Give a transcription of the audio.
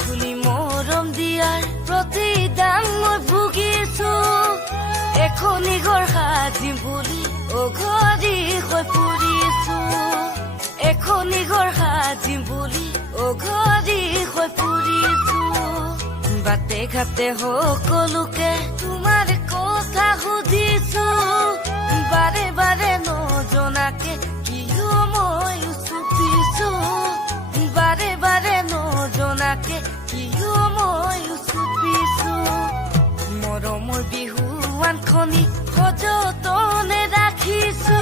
খুলি মৰম দিয়াৰ প্ৰতিদান মই ভুগিছো এখনি ঘৰ সাজিম বুলি অঘৰি হৈ পৰিছো এখনি ঘৰ সাজিম বুলি অঘৰি হৈ পৰিছো বাটে ঘাটে সকলোকে তোমাৰ কথা সুধিছো বাৰে বাৰে নজনাকে কিয় মই চুপিছো বাৰে বাৰে নজনাকে কিয় মই চুপিছো মৰমৰ বিহুৱানখনি সযতনে ৰাখিছো